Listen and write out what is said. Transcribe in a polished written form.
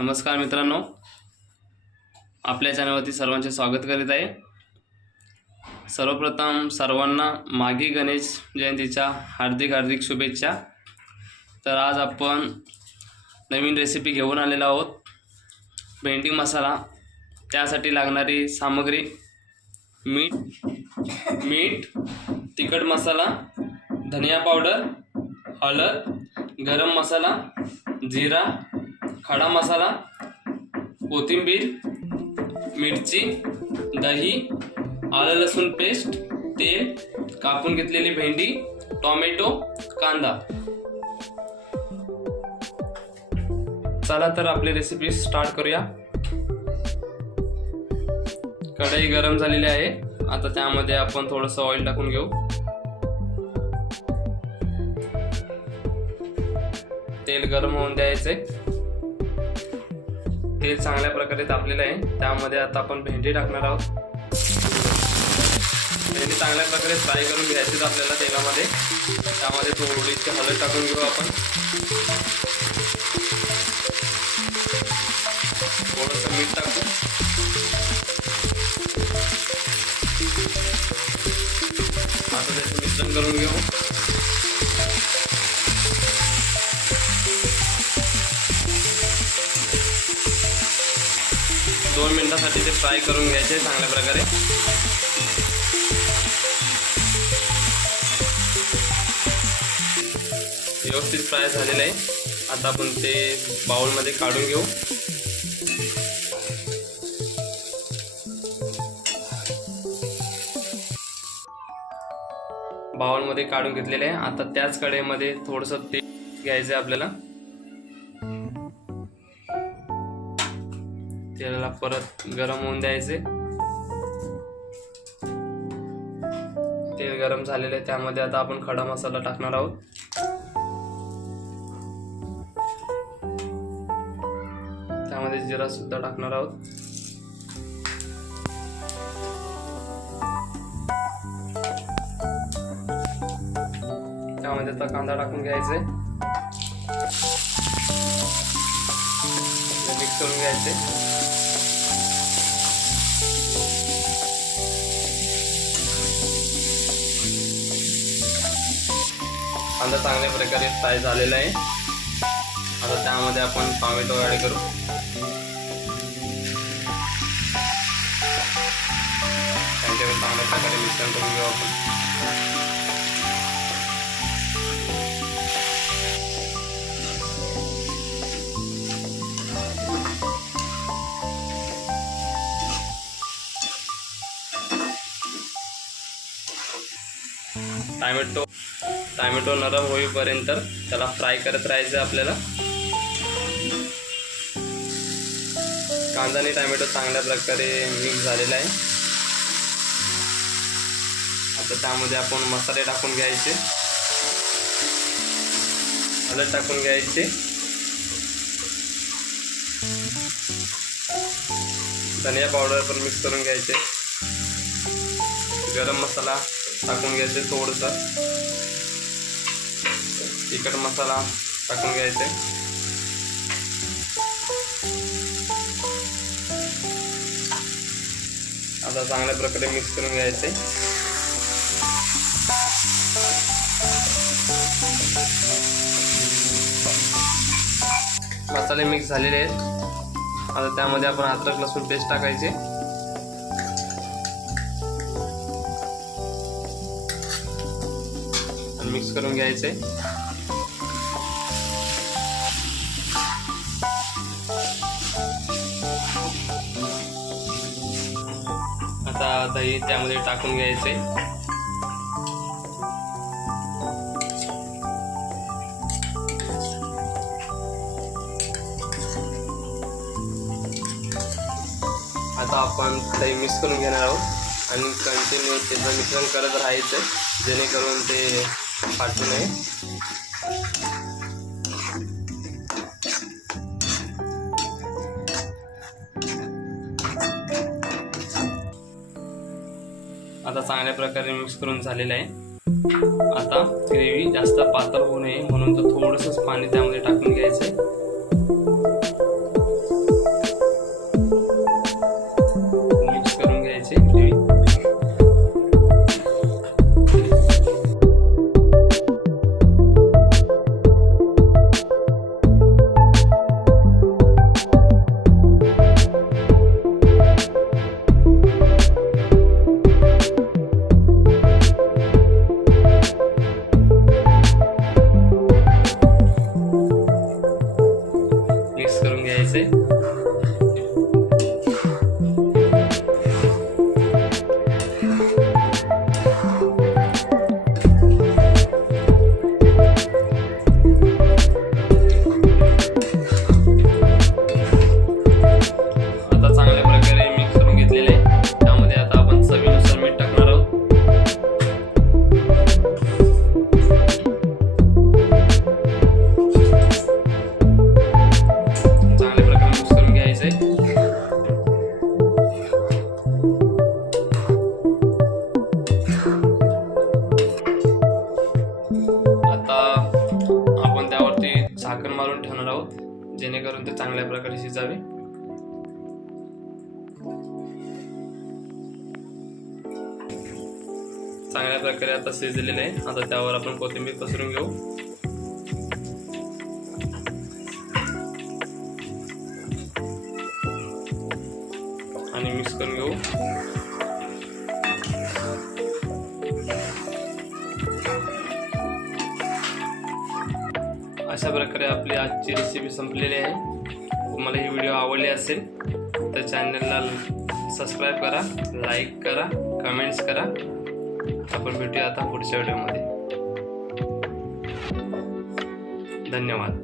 नमस्कार मित्रांनो, आपल्या चॅनलवरती सर्वांचे स्वागत करीत आहे। सर्वप्रथम सर्वांना माघी गणेश जयंतीच्या हार्दिक शुभेच्छा। तर आज आपण नवीन रेसिपी घेऊन आलेलो आहोत, भेंडी मसाला। त्यासाठी लागणारी सामग्री मीठ, तिखट मसाला, धनिया पावडर, हळद, गरम मसाला, जीरा, खडा मसाला, कोथिंबीर, मिरची, दही, आलं लसूण पेस्ट, तेल, कापून घेतलेली भेंडी, टोमॅटो, कांदा। चला तर आपली रेसिपी स्टार्ट करूया। कढई गरम झालेली आहे। आता त्यामध्ये आपण थोडंसं ऑइल टाकून घेऊ। तेल गरम होऊन द्यायचे। तेल चांगल्या प्रकारे तापलेलं आहे। त्यामध्ये आता आपण भेंडी टाकणार आहोत। भेंडी चांगल्या प्रकारे फ्राय करून घ्यायची आपल्याला तेलामध्ये। त्यामध्ये थोडीशी हळद टाकून घेऊ आपण, थोडंसं मीठ टाकू, आता त्याचं मिश्रण करून घेऊ। दोन मिनिटांसाठी ते फ्राय करून घ्यायचे चांगल्या प्रकारे। व्यवस्थित फ्राय झालेलं आहे। आता आपण ते बाउलमध्ये काढून घेऊ। बाउलमध्ये काढून घेतलेले आहे। आता त्याच कढईमध्ये थोडंसं तेल घ्यायचं आहे आपल्याला। तेलाला परत गरम होऊन द्यायचे। तेल गरम झालेले आहे। त्यामध्ये आता आपण खडा मसाला टाकणार आहोत। त्यामध्ये जिरा सुद्धा टाकणार आहोत। त्यामध्ये आता कांदा टाकून घ्यायचे, मिक्स करून घ्यायचे। कांदा चांगल्या प्रकारे फ्राय झालेला आहे। आता त्यामध्ये आपण टोमॅटो ॲड करू। त्यांच्यावर चांगल्या प्रकारे मिश्रण करून घेऊ आपण। टोमॅटो नरम होईपर्यंत त्याला फ्राय करत राहायचं आपल्याला। कांदा आणि टोमॅटो चांगल्या प्रकारे मिक्स झालेला आहे। आता त्यामध्ये आपण मसाले टाकून घ्यायचे, हळद टाकून घ्यायचे, धनिया पावडर पण मिक्स करून घ्यायचे, गरम मसाला टाकून घ्यायचे, थोडंसं तिखट मसाला टाकून घ्यायचे। आता चांगल्या प्रकारे मिक्स करून घ्यायचे। मसाले मिक्स झालेले आहेत। आता त्यामध्ये आपण अद्रक लसूण पेस्ट टाकायचे, मिक्स करून घ्यायचे। आता दही त्यामध्ये टाकून घ्यायचे। आता आपण दही मिक्स करून घेणार आहोत आणि कंटिन्यू त्याचं मिश्रण करत राहायचं, जेणेकरून ते फाटू नये। आता चांगल्या प्रकारे मिक्स करून झालेलं आहे। आता ग्रेव्ही जास्त पातळ होऊ नये म्हणून थोडंसं पाणी त्यामध्ये टाकून घ्यायचं। जेणेकरून ते चांगल्या प्रकारे शिजावे. चांगल्या प्रकारे आता शिजलेले आहे. आता त्यावर आपण कोथिंबीर पसरून घेऊ आणि मिक्स करून घेऊ. अशा प्रकारे आपली आजची रेसिपी संपलेली आहे. तुम्हाला ही व्हिडिओ आवडली असेल तर चॅनलला सबस्क्राईब करा, लाईक करा, कमेंट्स करा. आपण भेटूया आता पुढच्या व्हिडिओमध्ये. धन्यवाद.